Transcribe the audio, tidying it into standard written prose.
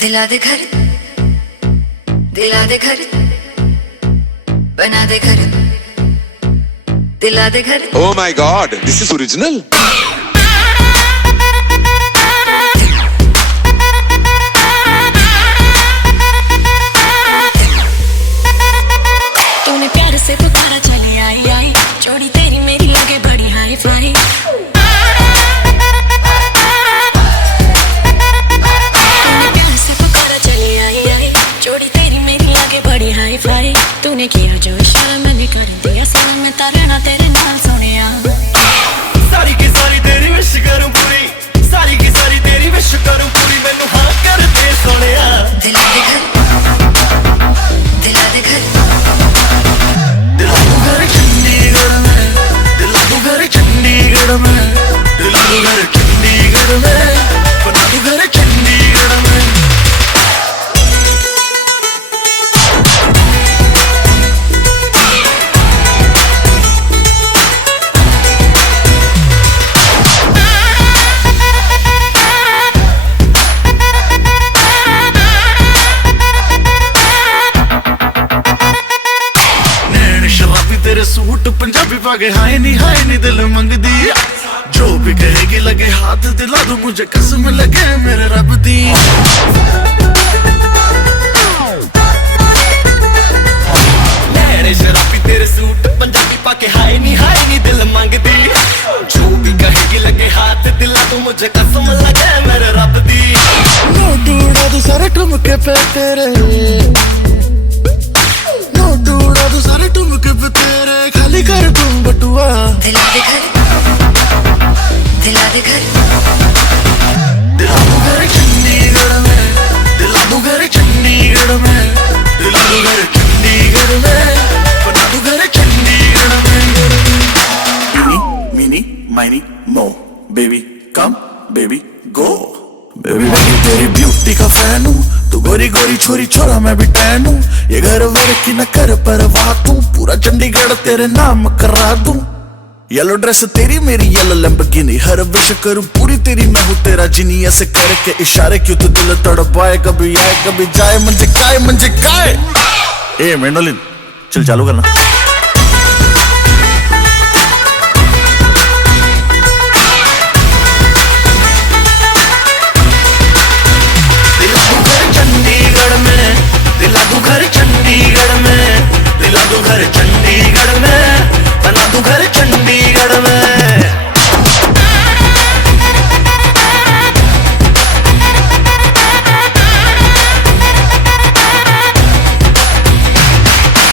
दिला दे घर, दिला दे घर, बना दे घर, दिला दे घर। Oh my God, this is original. तूने प्यार से पुकारा चले आई आई, जोड़ी तेरी मेरी लगे बड़ी हाई फाई। तूने किया जो इशारा मैंने कर दिया सारा, मैं तारना तेरे नाल सोनिया। सारी की सारी तेरी विश करूं पूरी, सारी की सारी तेरी विश करूं पूरी, मैनू हाँ कर दे सोनिया। दिला दे घर, दिला दे घर, दिला दू घर चंडीगढ़ में, दिला दू घर चंडीगढ़ में, दिला दू घर चंडीगढ़ में, बना दू घर चंडीगढ़ में। तेरे सूट पंजाबी पागे हाय नी दिल मंगदी, जो भी कहेगी लगे हाथ दिला दूं, मुझे कसम लगे मेरे रब दी। लहरे शराबी तेरे सूट पंजाबी पाके हाय नी दिल मंगदी, जो भी कहेगी लगे हाथ दिला दूं, मुझे कसम लगे मेरे रब दी। नोट उड़ा दूं सारे ठुमके पे तेरे, नोट उड़ा दूं सारे ठुमके पे तेरे, खाली कर दूं बटुआ। दिला दे घर, दिला दे घर, दिला दू घर चंडीगढ़ में, दिला दू घर चंडीगढ़ में, दिला दू घर चंडीगढ़ में, बना दू घर चंडीगढ़ में। इनी मिनी माइनी मो, बेबी कम बेबी गो, बेबी मैं तेरी ब्यूटी का फैन हूँ, तू गोरी गोरी छोरी छोरा मैं भी टैन हूँ, ये घर वर की न कर परवाह तू, पूरा चंडीगढ़ तेरे नाम करा दूं। येलो ड्रेस तेरी मेरी येलो लैम्बोर्गिनी, हर विश करूं पूरी तेरी मैं हूँ तेरा जिनी, ऐसे करके इशारे क्यों तू दिल तड़पाए, कभी आए कभी जाए, मंजे काय ए मेनोलिन चल चालू करना।